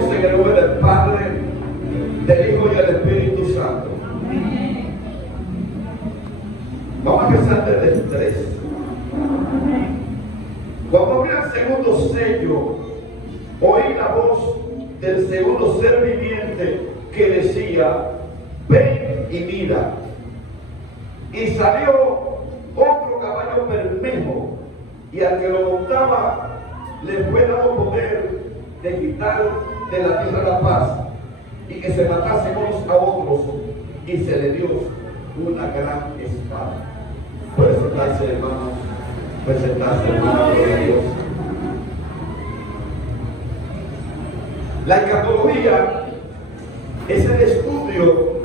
Creemos en el nombre del Padre, del Hijo y del Espíritu Santo. Vamos a empezar desde el 3. Cuando abrí el segundo sello, oí la voz del segundo ser viviente que decía: ven y mira. Y salió otro caballo bermejo, y al que lo montaba le fue dado poder de quitar de la tierra la paz, y que se matasen unos a otros, y se le dio una gran espada. Puede sentarse, hermanos, puede sentarse, hermanos de Dios. La escatología es el estudio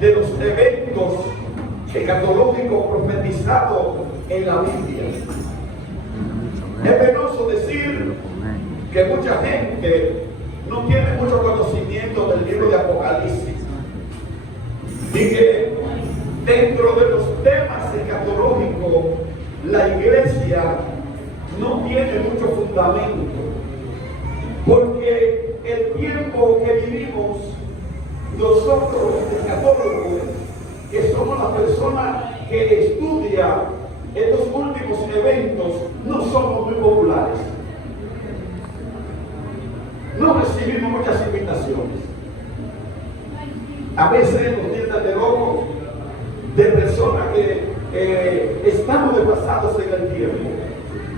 de los eventos escatológicos profetizados en la Biblia. Es penoso decir que mucha gente no tiene mucho conocimiento del libro de Apocalipsis y que dentro de los temas escatológicos la iglesia no tiene mucho fundamento, porque el tiempo que vivimos nosotros los escatólogos, que somos las personas que estudian estos últimos eventos, no somos muy populares. No recibimos muchas invitaciones. A veces nos tiendan de locos, de personas que estamos desfasados en el tiempo.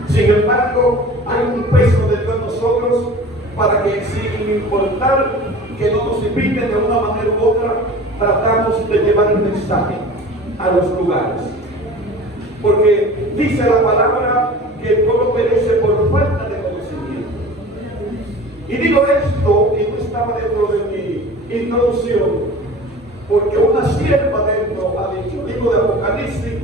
Sin embargo, hay un peso dentro de nosotros para que, sin importar que no nos inviten de una manera u otra, tratamos de llevar el mensaje a los lugares. Porque dice la palabra que el pueblo perece por falta de conocimiento. Y digo esto, y no estaba dentro de mi introducción, porque una sierva dentro ha dicho, libro de Apocalipsis,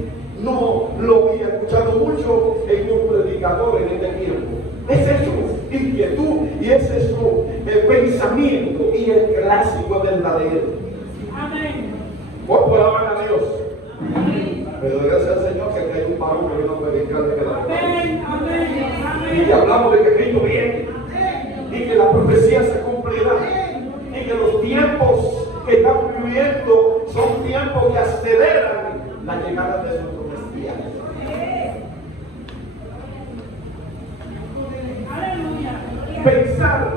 no lo había escuchado mucho en un predicador en este tiempo. Ese es su inquietud y ese es su pensamiento, y el clásico verdadero. Amén. Por alabar a Dios. Amén. Pero gracias al Señor que aquí hay un varón que no puede dedicar de cada Amén. Amén. Y que hablamos de que Cristo viene y que la profecía se cumplirá y que los tiempos que estamos viviendo son tiempos que aceleran la llegada de nuestro Mesías. Pensar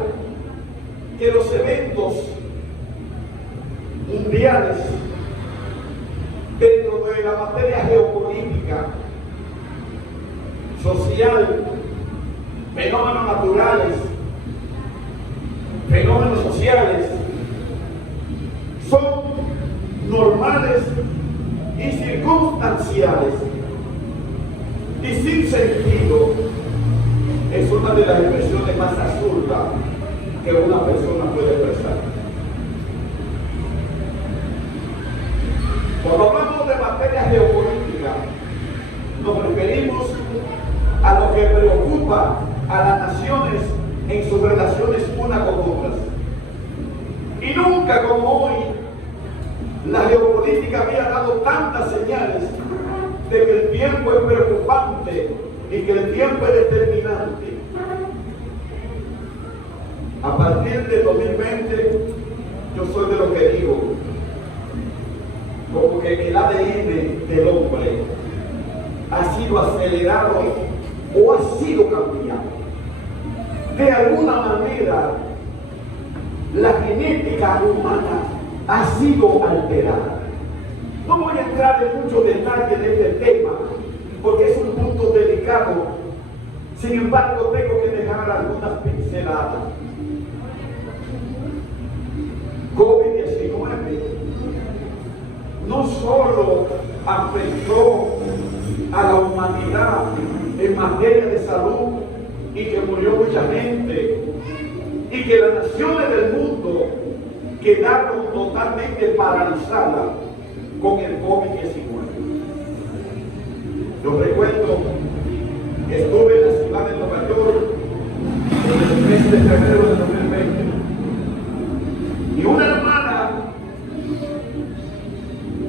que los eventos mundiales dentro de la materia geopolítica, social, fenómenos naturales, fenómenos sociales, son normales y circunstanciales y sin sentido, es una de las expresiones más absurdas que una persona puede expresar. Cuando hablamos de materia geopolítica, nos referimos a lo que preocupa a las naciones en sus relaciones unas con otras. Y nunca como hoy la geopolítica había dado tantas señales de que el tiempo es preocupante y que el tiempo es determinante. A partir de 2020, yo soy de lo que digo, como que el ADN del hombre ha sido acelerado o ha sido cambiado. De alguna manera, la genética humana ha sido alterada. No voy a entrar en muchos detalles de este tema, porque es un punto delicado. Sin embargo, tengo que dejar algunas pinceladas. COVID-19 no solo afectó a la humanidad en materia de salud y que murió mucha gente y que las naciones del mundo quedaron totalmente paralizadas con el COVID-19. Yo recuerdo que estuve en la ciudad de Nueva York en el mes de febrero de 2020 y una hermana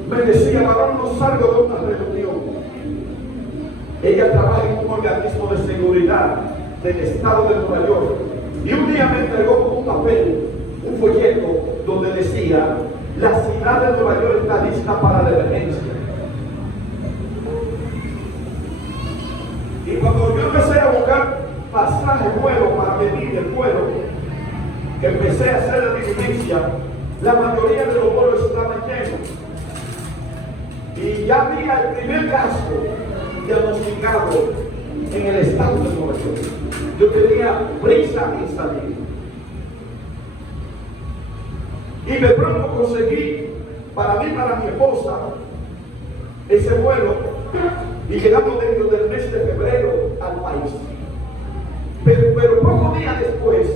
me decía: varón, no salgo de una reunión. Ella trabaja en un organismo de seguridad del estado de Nueva York y un día me entregó un papel papel, un folleto, donde decía: la ciudad de Nueva York está lista para la emergencia. Y cuando yo empecé a buscar pasaje vuelo para venir del vuelo, que empecé a hacer la diligencia, la mayoría de los vuelos estaban llenos. Y ya había el primer caso diagnosticado en el estado de Nueva York. Yo tenía prisa en salir. Y de pronto conseguí para mí, para mi esposa, ese vuelo, y llegamos dentro del mes de febrero al país. Pero pocos días después,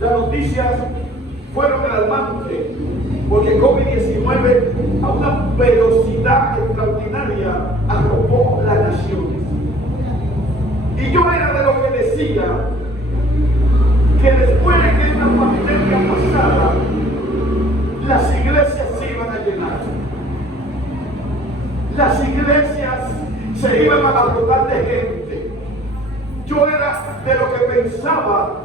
las noticias fueron alarmantes, porque COVID-19 a una velocidad extraordinaria arropó las naciones. Y yo era de los que decía que después de que esta pandemia pasara, las iglesias se iban a llenar. Las iglesias se iban a abarrotar de gente. Yo era de los que pensaba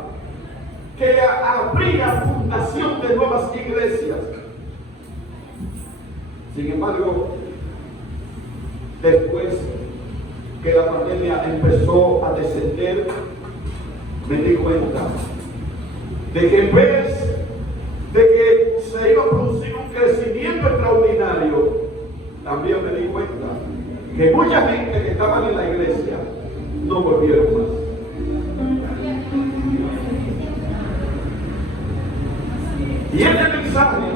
que habría fundación de nuevas iglesias. Sin embargo, después que la pandemia empezó a descender, me di cuenta de que en vez de que se iba a producir un crecimiento extraordinario, también me di cuenta que mucha gente que estaba en la iglesia no volvieron más. Y este mensaje,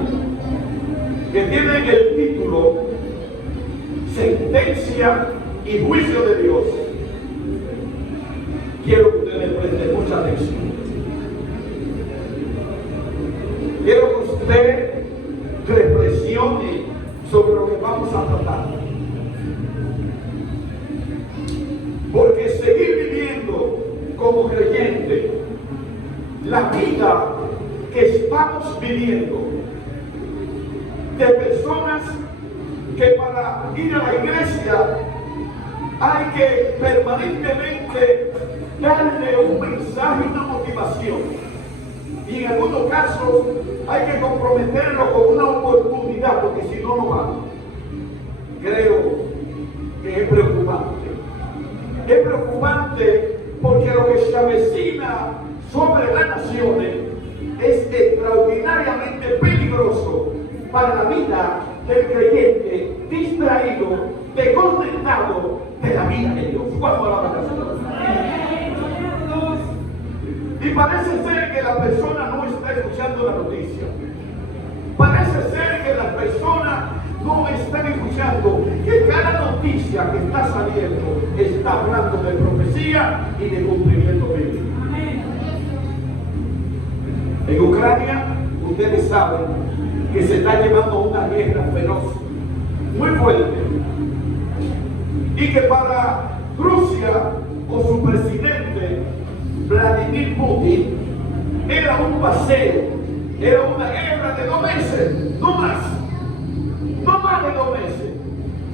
que tiene el título Sentencia y Juicio de Dios, quiero que ustedes le presten mucha atención. Quiero que usted reflexione sobre lo que vamos a tratar. Porque seguir viviendo como creyente la vida que estamos viviendo, de personas que para ir a la iglesia hay que permanentemente darle un mensaje, una motivación. Y en algunos casos hay que comprometerlo con una oportunidad, porque si no, no va. Creo que es preocupante. Es preocupante porque lo que se avecina sobre las naciones es extraordinariamente peligroso para la vida del creyente distraído, desconectado de la vida de Dios. ¿Cuánto alabamos al Señor? Y parece ser que la persona no está escuchando la noticia. Parece ser que las personas no están escuchando que cada noticia que está saliendo está hablando de profecía y de cumplimiento bíblico. En Ucrania, ustedes saben que se está llevando una guerra feroz, muy fuerte, y que para Rusia o su presidente Vladimir Putin era un paseo, era una guerra de 2 meses, no más de 2 meses,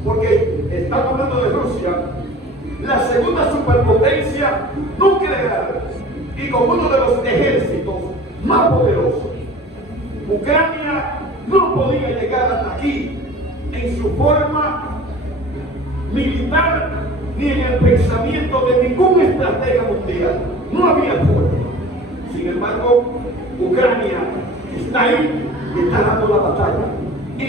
porque estamos hablando de Rusia, la segunda superpotencia nuclear y con uno de los ejércitos más poderosos. Ucrania no podía llegar hasta aquí en su forma militar ni en el pensamiento de ningún estratega mundial. No había forma. Sin embargo, Ucrania está ahí y está dando la batalla. Y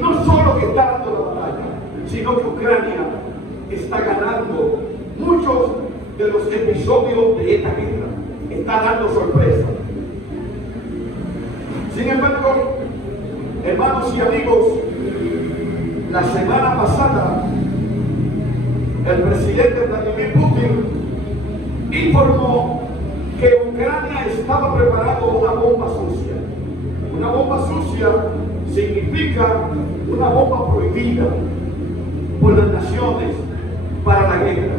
no solo que está dando la batalla, sino que Ucrania está ganando muchos de los episodios de esta guerra. Está dando sorpresa. Sin embargo, hermanos y amigos, la semana pasada, el presidente Vladimir Putin informó que Ucrania estaba preparando una bomba sucia. Una bomba sucia significa una bomba prohibida por las naciones para la guerra.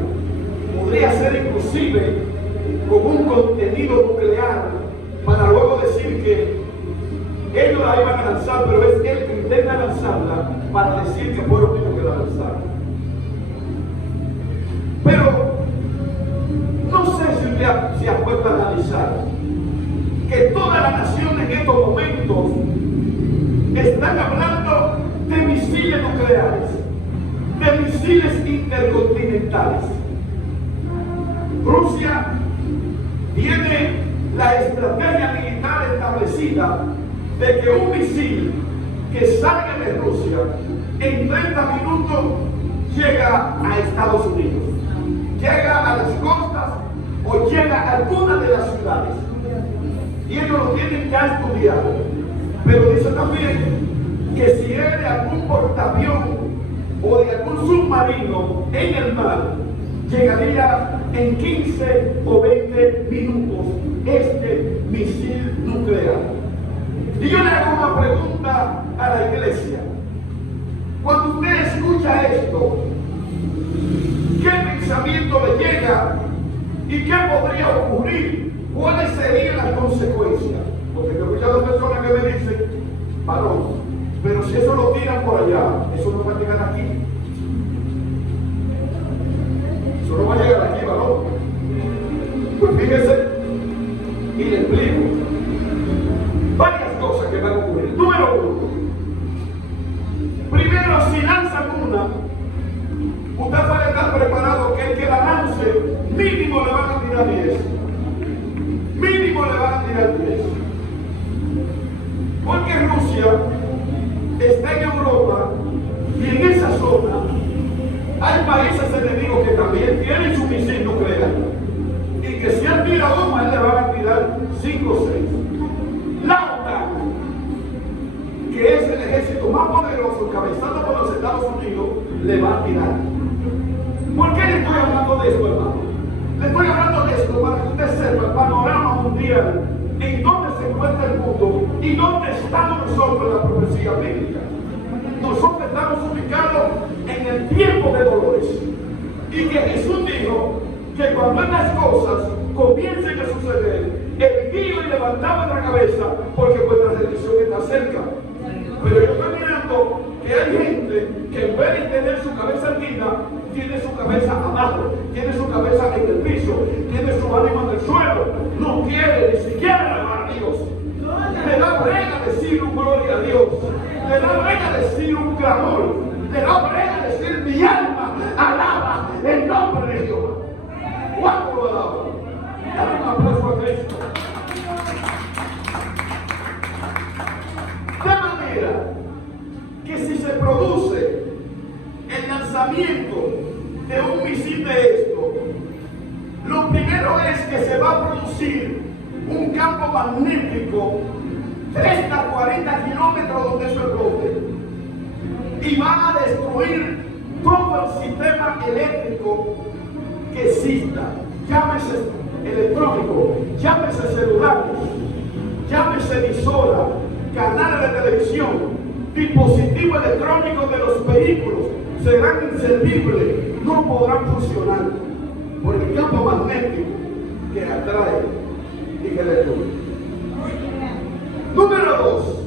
Podría ser inclusive con un contenido nuclear para luego decir que ellos la iban a lanzar, pero es él que intenta lanzarla para decir que fueron ellos que la lanzaron. Pero no sé si usted se ha puesto a analizar que toda la nación en estos momentos están hablando de misiles nucleares, de misiles intercontinentales. Rusia tiene la estrategia militar establecida de que un misil que salga de Rusia en 30 minutos llega a Estados Unidos, llega a las costas o llega a alguna de las ciudades. Y ellos lo tienen ya estudiado. Pero dice también que si es de algún portaavión o de algún submarino en el mar, llegaría en 15 o 20 minutos este misil nuclear. Y yo le hago una pregunta a la iglesia. Cuando usted escucha esto, ¿qué pensamiento le llega y qué podría ocurrir? ¿Cuáles serían las consecuencias? Porque he escuchado personas que me dicen, varón, pero si eso lo tiran por allá, eso no va a llegar aquí. Eso no va a llegar aquí, varón. Pues fíjese, y le explico varias cosas que van a ocurrir. Número uno, primero, si lanzan una, usted puede estar preparado que el que la lance, mínimo le van a tirar 10. Mínimo le van a tirar 10. Porque Rusia está en Europa y en esa zona hay países enemigos que también tienen su misil nuclear. Y que si han tirado más, le van a tirar 5 o 6. La OTAN, que es el ejército más poderoso, encabezado por los Estados Unidos, le va a tirar. ¿Por qué le estoy hablando de esto, hermano? Le estoy hablando de esto para que usted sepa el panorama mundial, en dónde se encuentra el mundo y dónde estamos nosotros en la profecía bíblica. Nosotros estamos ubicados en el tiempo de dolores. Y que Jesús dijo que cuando estas cosas comiencen a suceder, erguíos y levantad la cabeza, porque vuestra redención está cerca. Pero yo estoy mirando que hay gente que en vez de tener su cabeza erguida, tiene su cabeza abajo, tiene su cabeza en el piso, tiene su ánimo en el suelo, no quiere ni siquiera alabar a Dios. Le da brega decir un gloria a Dios, le da brega decir un clamor, le da brega decir mi alma alaba el nombre de Dios. ¿Cuánto lo alaba? Dale un aplauso a Cristo. De manera que si se produce el lanzamiento de un misil de esto, lo primero es que se va a producir un campo magnético 30 a 40 kilómetros donde eso explote y va a destruir todo el sistema eléctrico que exista, llámese electrónico, llámese celulares, llámese emisora, canales de televisión, dispositivos electrónicos de los vehículos serán inservibles, no podrán funcionar por el campo magnético que atrae y que destruye. Número 2,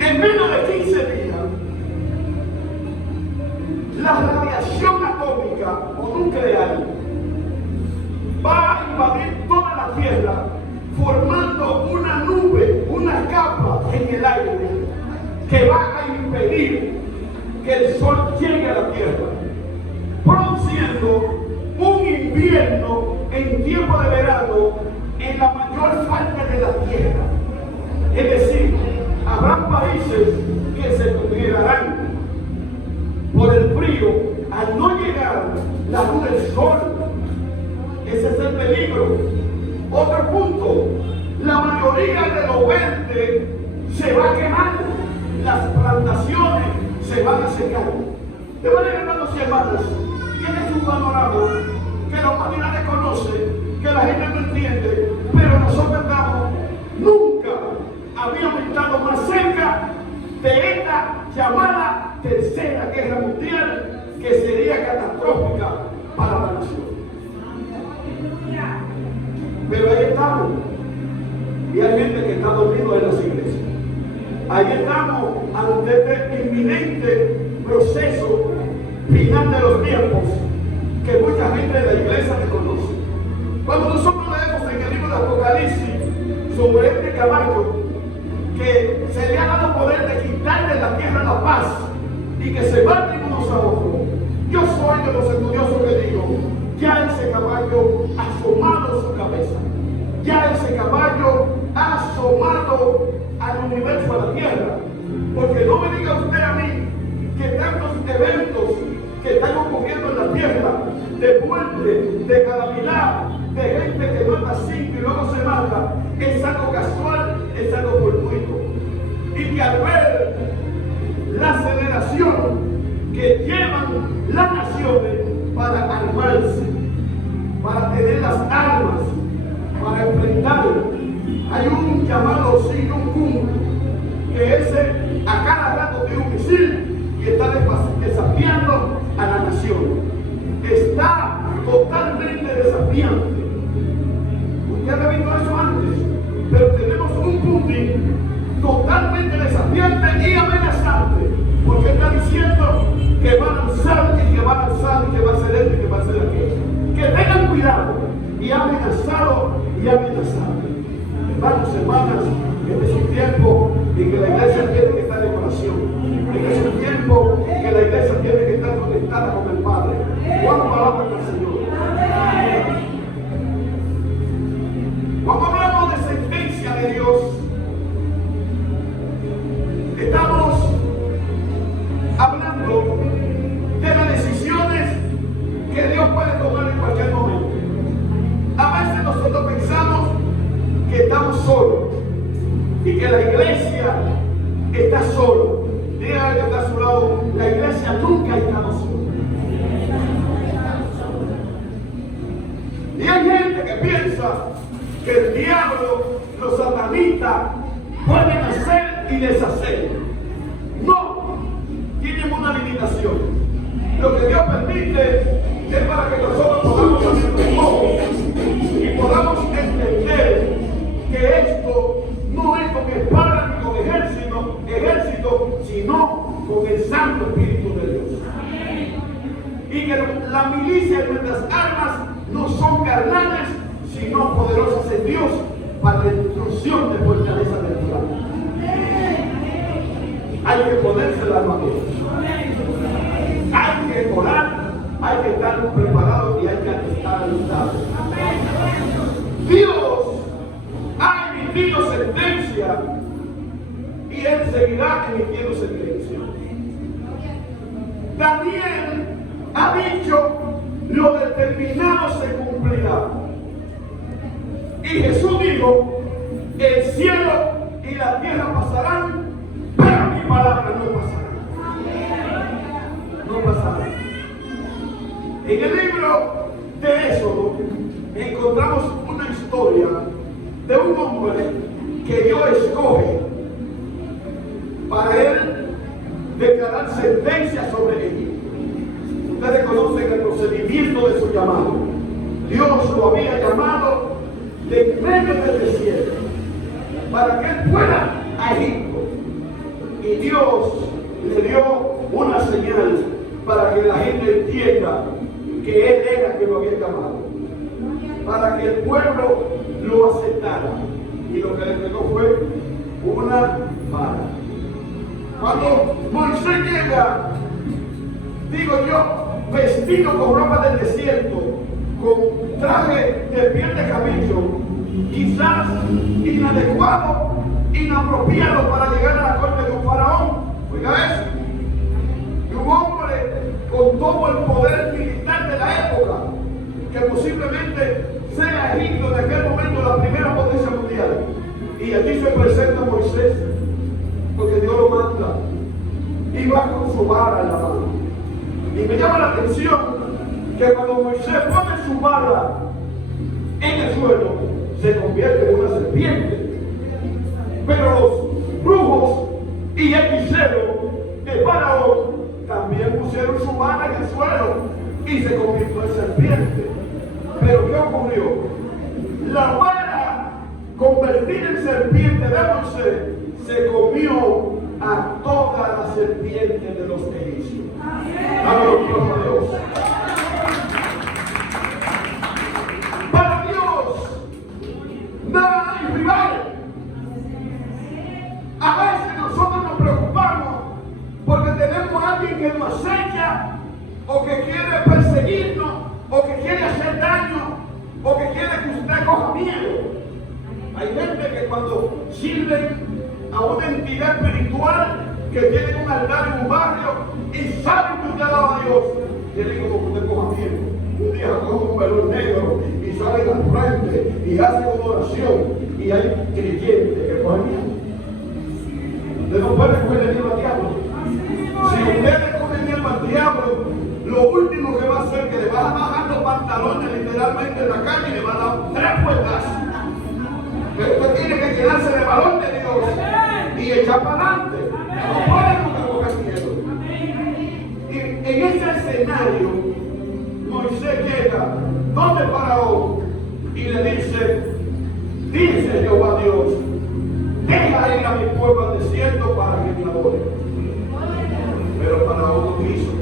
en menos de 15 días, la radiación atómica o nuclear va a invadir toda la Tierra, formando una nube, una capa en el aire que va a impedir que el sol llegue a la Tierra, produciendo un invierno en tiempo de verano en la mayor parte de la Tierra. Es decir, habrá países que se congelarán por el frío al no llegar la luz del sol. Ese es el peligro. Otro punto, la mayoría de lo verde se va a quemar, las plantaciones se van a secar. De manera, hermanos y hermanas, tienes un panorama que la humanidad desconoce, que la gente no entiende, pero nosotros estamos, nunca habíamos estado más cerca de esta llamada tercera guerra mundial, que sería catastrófica para la nación. Pero ahí estamos, y hay gente que está dormido en las iglesias. Ahí estamos ante este inminente proceso final de los tiempos que mucha gente de la iglesia desconoce. Cuando nosotros leemos en el libro de Apocalipsis, Apocalipsis sobre este caballo que se le ha dado poder de quitarle la tierra la paz y que se maten unos a otros. Yo soy de los estudiosos que digo, ya ese caballo ha asomado su cabeza, ya ese caballo ha asomado al universo, a la tierra. Porque no me diga usted a mí que tantos eventos que están ocurriendo en la tierra, de muerte, de calamidad, de gente que mata 5 y luego se mata, es algo casual, es algo fortuito. Y que al ver la aceleración que llevan las naciones para armarse, para tener las armas, para enfrentar, hay un llamado Kim Jong-un, que ese a cada rato tiene un misil y está desafiando a la nación. Está totalmente desafiante. Usted ha visto eso antes, pero tenemos un Putin totalmente desafiante y amenazante, porque está diciendo que va a lanzar y que va a lanzar y que va a hacer esto y que va a hacer aquello. Que tengan cuidado, y ha amenazado y ha amenazado. Hermanos, hermanas, este es un tiempo en que la iglesia tiene que estar en oración. Este es un tiempo en que la iglesia tiene que estar conectada con el Padre. ¿Cuántas palabras del Señor? Cuando hablamos de sentencia de Dios, estamos hablando de las decisiones que Dios puede tomar en cualquier momento. A veces nosotros pensamos que estamos solos y que la iglesia está sola. Dígale que está a su lado, la iglesia nunca ha estado sola. Y hay gente que piensa que el diablo, los satanistas, pueden hacer y deshacer. No, tienen una limitación. Lo que Dios permite es para que nosotros podamos hacer un poco y podamos entender que esto no es con espada ni con ejército, sino con el Santo Espíritu de Dios. Y que la milicia de nuestras armas no son carnales, sino poderosas en Dios para la destrucción de fortalezas del diablo. Hay que ponerse la armadura. Hay que orar, hay que estar preparados y hay que estar alistados. Dios ha emitido sentencia y Él seguirá emitiendo sentencia. Daniel ha dicho: lo determinado se cumplirá. Y Jesús dijo: el cielo y la tierra pasarán, pero mi palabra no pasará. No pasará. En el libro de Éxodo encontramos una historia de un hombre que Dios escoge para él declarar sentencia sobre Egipto. Ustedes conocen el procedimiento de su llamado. Dios lo había llamado de medio del desierto para que él fuera a Egipto. Y Dios le dio una señal para que la gente entienda que él era que lo había llamado, para que el pueblo lo aceptara. Y lo que le entregó fue una vara. Cuando Moisés llega, digo yo, vestido con ropa del desierto, con traje de piel de camello, quizás inadecuado, inapropiado para llegar a la corte de un faraón. Oiga eso. Y un hombre con todo el poder militar de la época, que posiblemente sea Egipto en aquel momento la primera potencia mundial. Y allí se presenta Moisés, porque Dios lo manda, y va con su vara en la mano. Y me llama la atención que cuando Moisés pone su vara en el suelo, se convierte en una serpiente. Pero los brujos y hechiceros de Faraón también pusieron su vara en el suelo y se convirtió en serpiente. Pero ¿qué ocurrió? La vara convertida en serpiente de Moisés se comió a toda la serpiente de los egipcios. Gloria a Dios. Para Dios que nos acecha, o que quiere perseguirnos, o que quiere hacer daño, o que quiere que usted coja miedo. Hay gente que cuando sirven a una entidad espiritual que tiene un altar en un barrio y saben que usted alaba a Dios, quieren como que usted coja miedo. Un día coge un velón negro y salen al frente y hacen una oración, y hay creyentes que cogen miedo. Usted no puede cogerle miedo al diablo. Si usted le coge miedo al diablo, lo último que va a hacer es que le va a bajar los pantalones literalmente en la calle y le va a dar 3 puertas. Pero usted tiene que llenarse de valor de Dios y echar para adelante. No puede nunca coger miedo. Y en ese escenario, Moisés llega donde Faraón y le dice Jehová Dios, deja ir a mi pueblo al desierto para que me adore. Pero Faraón no quiso.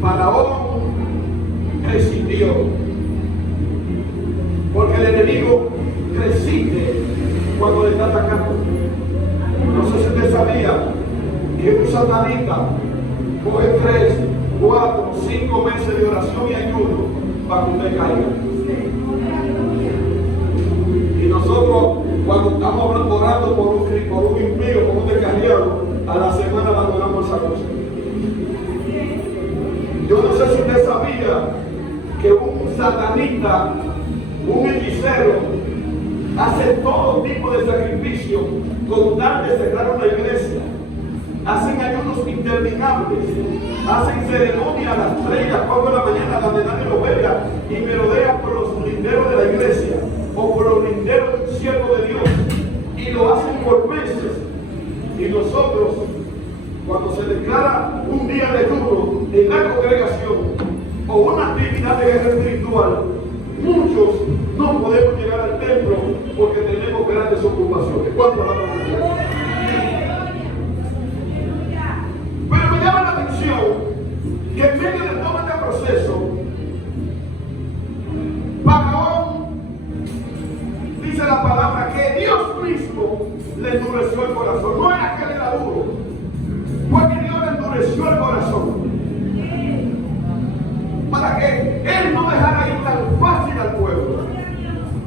Faraón resistió. Porque el enemigo resiste cuando le está atacando. No sé si usted sabía que un satanista coge 3, 4, 5 meses de oración y ayuno para que usted caiga. Y nosotros, cuando estamos orando por un impío, por un descarriado, a la semana abandonamos esa cosa. Yo no sé si usted sabía que un satanista, un hechicero, hace todo tipo de sacrificio con tal de cerrar una iglesia. Hacen ayunos interminables, hacen ceremonia a las 3 y las 4 de la mañana donde nadie lo vea y merodea por los linderos de la iglesia o por los linderos de un siervo de Dios, y lo hacen por meses. Y nosotros, cuando se declara un día de ayuno en la congregación o una actividad de guerra espiritual, muchos no podemos llegar al templo porque tenemos grandes ocupaciones. ¿Cuánto hablamos de Dios? Pero me llama la atención que en medio de todo este proceso, Faraón, dice la palabra, que Dios mismo le endureció el corazón. No era que le era duro, fue que Dios le endureció el corazón para que Él no dejara ir tan fácil al pueblo.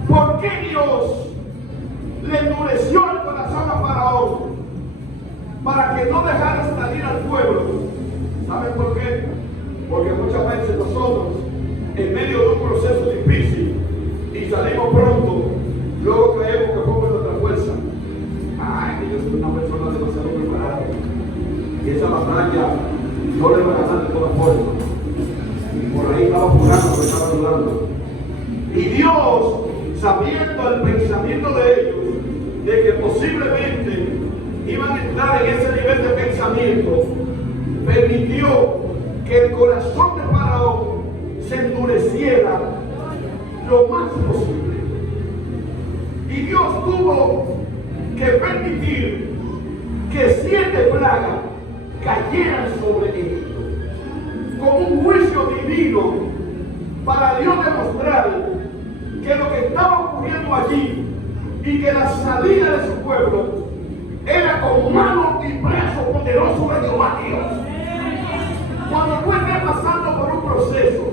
¿Por qué Dios le endureció el corazón a Faraón? Para que no dejara salir al pueblo. ¿Saben por qué? Porque muchas veces nosotros, en medio de un proceso difícil y salimos pronto, luego creemos que fue por nuestra fuerza. Ay, que yo soy una persona demasiado preparada y esa batalla no le va a ganar de todas formas. Y por ahí estaba jugando, me estaba ayudando. Y Dios, sabiendo el pensamiento de ellos, de que posiblemente iban a entrar en ese nivel de pensamiento, permitió que el corazón de Faraón se endureciera lo más posible. Y Dios tuvo que permitir que 7 plagas cayeran sobre ellos, como un juicio divino, para Dios demostrar que lo que estaba ocurriendo allí y que la salida de su pueblo era con mano y brazo poderoso de Jehová Dios. Cuando tú estés pasando por un proceso,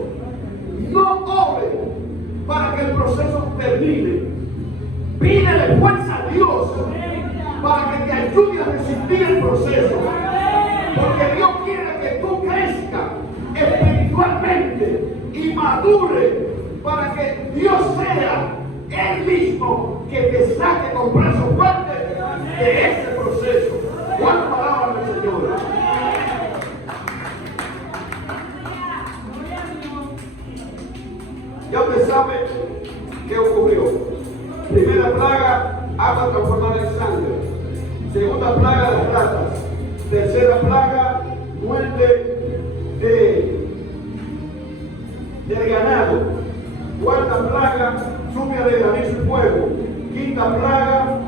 no ore para que el proceso termine. Pídele fuerza a Dios para que te ayude a resistir el proceso. Porque Dios quiere que tú crezcas espiritualmente y madure para que Dios sea Él mismo que te saque con brazo fuerte de ese proceso. ¿Cuántas palabras del Señor? Ya usted sabe qué ocurrió. Primera plaga, agua transformada en sangre. Segunda plaga, las ratas. Tercera plaga, muerte del ganado. Cuarta plaga, lluvia de granizo y fuego. Quinta plaga,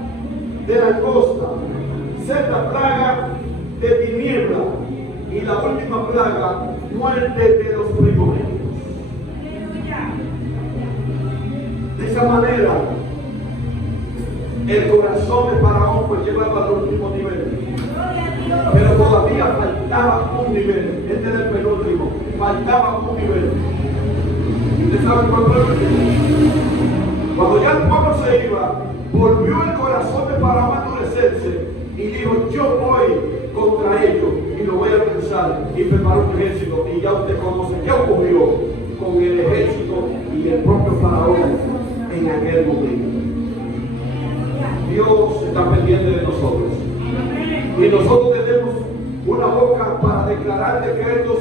de langosta. Sexta plaga, de tiniebla. Y la última plaga, muerte de los primogénitos. De esa manera, el corazón de Faraón fue llevado al último nivel. Pero todavía faltaba un nivel. Este era el penúltimo, faltaba un nivel. ¿Ustedes saben cuál fue el último? Cuando ya el pueblo se iba, volvió el corazón de Faraón a endurecerse y dijo: yo voy contra ellos y lo voy a alcanzar, y preparó un ejército. Y ya usted conoce qué ocurrió con el ejército y el propio Faraón en aquel momento. Dios está pendiente de nosotros, y nosotros tenemos una boca para declarar decretos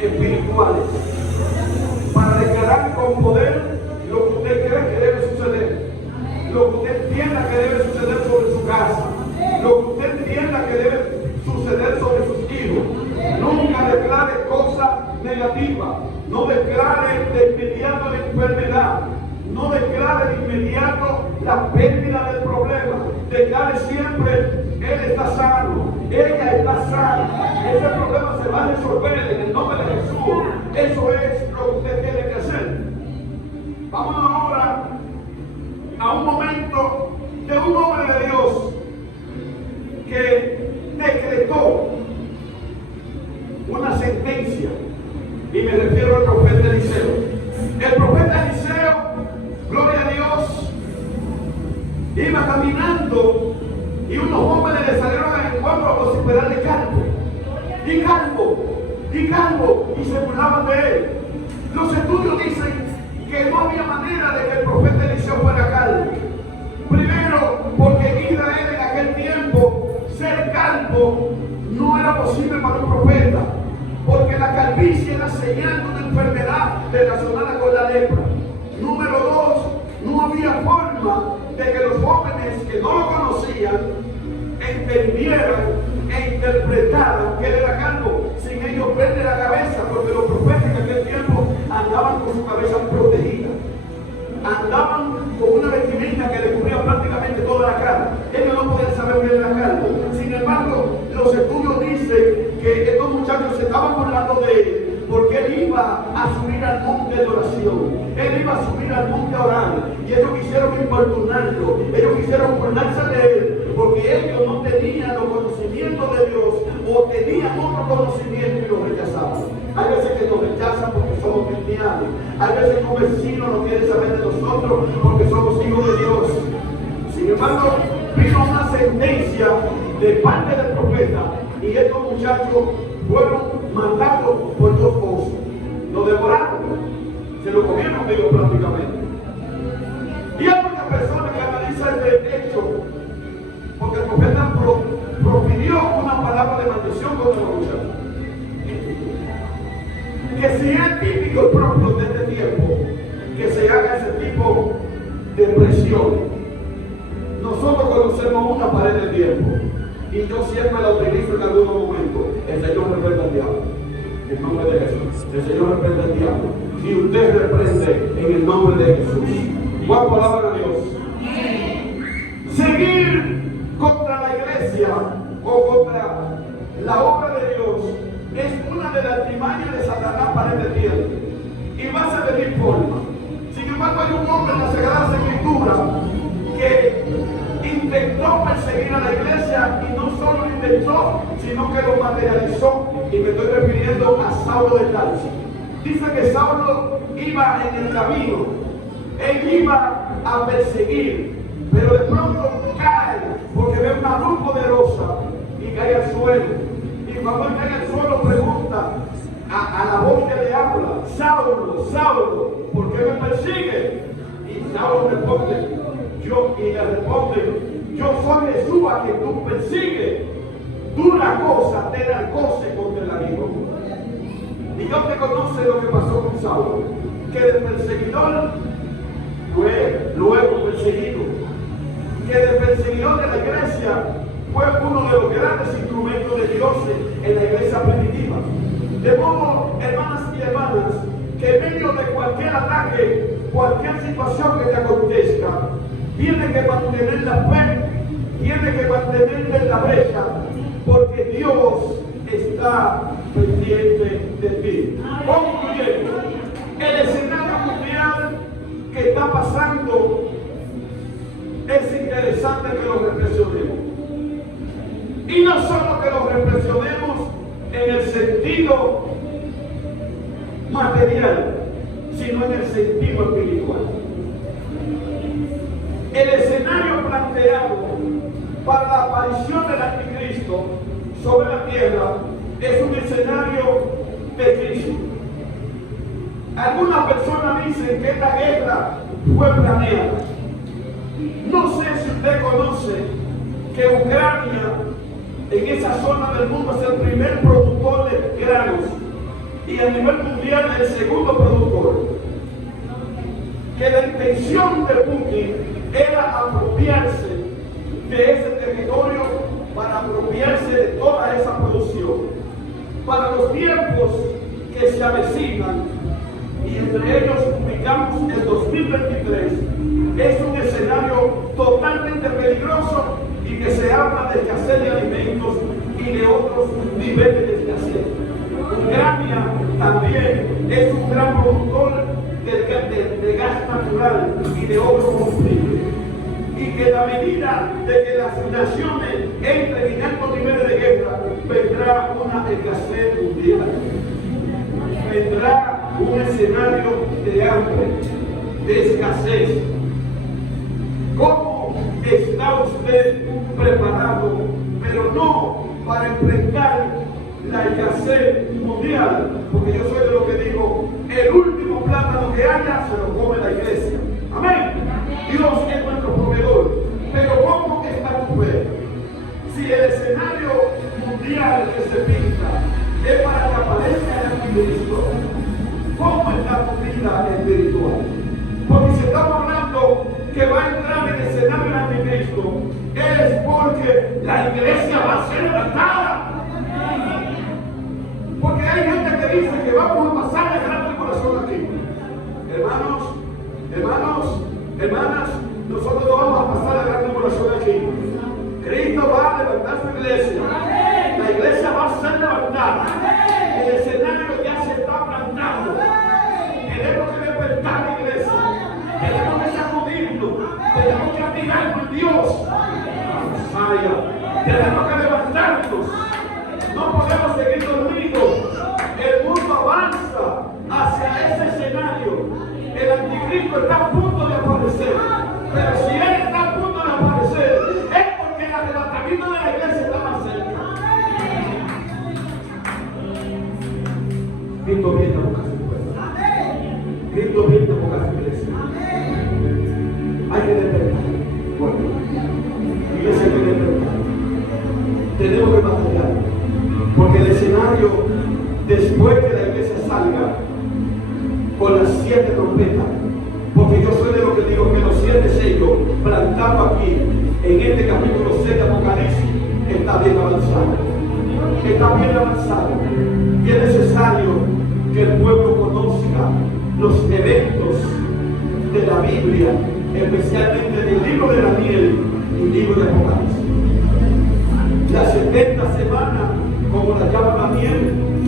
espirituales, para declarar con poder lo que usted cree que debe suceder, lo que usted entienda que debe suceder sobre su casa, lo que usted entienda que debe suceder sobre sus hijos. Nunca declare cosas negativas, no declare de inmediato la enfermedad, no declare de inmediato la pérdida del problema. Declare siempre: él está sano, ella está sana, ese problema se va a resolver en el nombre de Jesús. Eso es lo que usted tiene que hacer. Vamos ahora a un momento de un hombre de Dios que decretó una sentencia, y me refiero al profeta Eliseo. El profeta Eliseo, gloria a Dios, iba caminando y unos jóvenes le salieron al encuentro a vociferarle calvo, y calvo, y calvo, y se burlaban de él. Los estudios dicen que no había manera de que el profeta Eliseo fuera calvo. Primero, porque en Israel en aquel tiempo ser calvo no era posible para un profeta, porque la calvicie era señal de una enfermedad relacionada con la lepra. Número dos, no había forma de que los jóvenes que no lo conocían entendieran e interpretaran que él era calvo sin ellos verle la cabeza, porque los profetas en aquel tiempo andaban con su cabeza protegida, andaban con una vestimenta que le cubría prácticamente toda la cara. Ellos no podían saber que él era calvo. Sin embargo, los estudios dicen que estos muchachos se estaban burlando de él porque él iba a subir al monte de oración, él iba a subir al monte a orar, y ellos quisieron importunarlo, ellos quisieron burlarse de él, porque ellos no tenían los conocimientos de Dios, o tenían otro conocimiento y lo rechazaban. Hay veces que nos rechazan porque somos cristianos, hay veces que un vecino no quiere saber de nosotros porque somos hijos de Dios. Sin embargo, vino una sentencia de parte del profeta, y estos muchachos fueron matados por dos cosas. Lo devoraron, se lo comieron ellos prácticamente. Y hay muchas personas que analizan este hecho, porque el profeta profirió una palabra de maldición contra los muchachos. Que si es típico y propio de este tiempo, que se haga ese tipo de presiones. Nosotros conocemos una pared del tiempo, y yo siempre la utilizo en algunos momentos. El Señor reprenda al diablo, en el nombre de Jesús. El Señor reprenda al diablo, y usted reprende en el nombre de Jesús. ¿Cuál palabra de Dios? Seguir contra la iglesia o contra la obra de Dios es una de las artimañas de Satanás para este tiempo, y va a ser de mil formas. Sin embargo, hay un hombre en la Sagrada Escritura que intentó perseguir a la iglesia, y no solo lo intentó, sino que lo materializó, y me estoy refiriendo a Saulo de Tarso. Dice que Saulo iba en el camino, él iba a perseguir, pero de pronto cae porque ve una luz poderosa y cae al suelo. Y cuando él cae al suelo pregunta a la voz que le habla: Saulo, Saulo, ¿por qué me persigue? Y Saulo responde: yo soy Jesús a quien tú persigues. Dura cosa te la cosa contra el amigo. Y Dios te conoce lo que pasó con Saulo, que del perseguidor fue luego perseguido, que del perseguidor de la iglesia fue uno de los grandes instrumentos de Dios en la iglesia primitiva. De modo, hermanas y hermanas, que en medio de cualquier ataque, cualquier situación que te acontezca, tienes que mantener la fe, tienes que mantenerte en la brecha, porque Dios está pendiente de ti. Concluyendo, el escenario mundial que está pasando es interesante que lo reflexionemos. Y no solo que lo reflexionemos en el sentido material, sino en el sentido espiritual. El escenario planteado para la aparición del anticristo sobre la tierra es un escenario de Cristo. Algunas personas dicen que esta guerra fue planeada. No sé si usted conoce que Ucrania, en esa zona del mundo, es el primer productor de granos y a nivel mundial el segundo productor. Que la intención de Putin era apropiarse de ese territorio para apropiarse de toda esa producción. Para los tiempos que se avecinan, y entre ellos ubicamos el 2023, es un escenario totalmente peligroso y que se habla de escasez de alimentos y de otros niveles de escasez. Ucrania también es un gran productor de gas natural y de otros combustibles. Y que en la medida de que las naciones entren en altos niveles de guerra, vendrá una escasez mundial. Vendrá un escenario de hambre, de escasez. ¿Cómo está usted preparado? Pero no para enfrentar la escasez mundial, porque yo soy de lo que digo, el último plátano que haya se lo come la iglesia. Amén. Dios es nuestro proveedor. Pero ¿cómo está tu fe? Si el escenario mundial que se pinta es para que aparezca el anticristo, ¿cómo está tu vida espiritual? Porque si estamos hablando que va a entrar en el escenario del anticristo, es porque la iglesia va a ser levantada. Porque hay gente que dice que vamos a pasar la gran tribulación aquí. Hermanas, nosotros no vamos a pasar la gran tribulación aquí. Cristo va a levantar su iglesia. La iglesia va a ser levantada. El escenario ya se está plantando. Tenemos que despertar la iglesia. Tenemos que sacudirnos. Tenemos que activar con Dios. Tenemos que levantarnos. No podemos seguir dormidos. El mundo avanza hacia ese escenario. El anticristo está a punto de aparecer. Pero si él está a punto de aparecer, es porque el levantamiento de la iglesia está más cerca. Cristo viene a buscar su pueblo. Cristo viene a buscar su iglesia. Hay que despertar. Bueno, iglesia hay que despertar. Tenemos que batallar. Porque el escenario, después que la iglesia salga con las 7 trompetas, porque yo soy de lo que digo que los 7 sellos plantados aquí en este capítulo 6 de Apocalipsis está bien avanzado. Está bien avanzado. Y es necesario que el pueblo conozca los eventos de la Biblia, especialmente del libro de Daniel y el libro de Apocalipsis. Las 70 semanas, como la llama Daniel,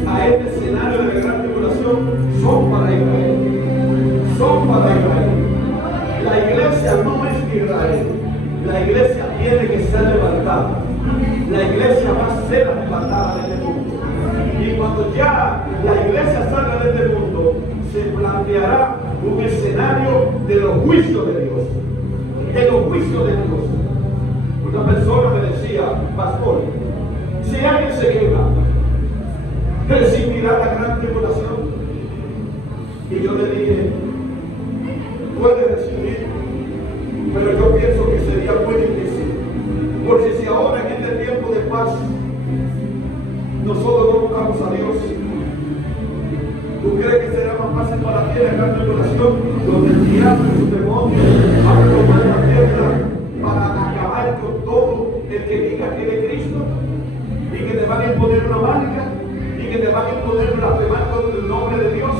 a este escenario de la gran tribulación, son para Israel. Son para Israel. La iglesia no es Israel. La iglesia tiene que ser levantada. La iglesia va a ser levantada de este mundo. Y cuando ya la iglesia salga de este mundo, se planteará un escenario de los juicios de Dios. De los juicios de Dios. Una persona me decía, pastor, si alguien se quema, recibirá la gran tribulación. Y yo le dije, puede recibir, pero yo pienso que sería muy difícil. Porque si ahora en este tiempo de paz nosotros no buscamos a Dios, ¿tú crees que será más fácil para ti la gran tribulación, donde el diablo y sus demonios van a tomar la tierra para acabar con todo el que diga que es Cristo? Y que te van a imponer una marca, y que te van a imponer blasfemar contra el nombre de Dios.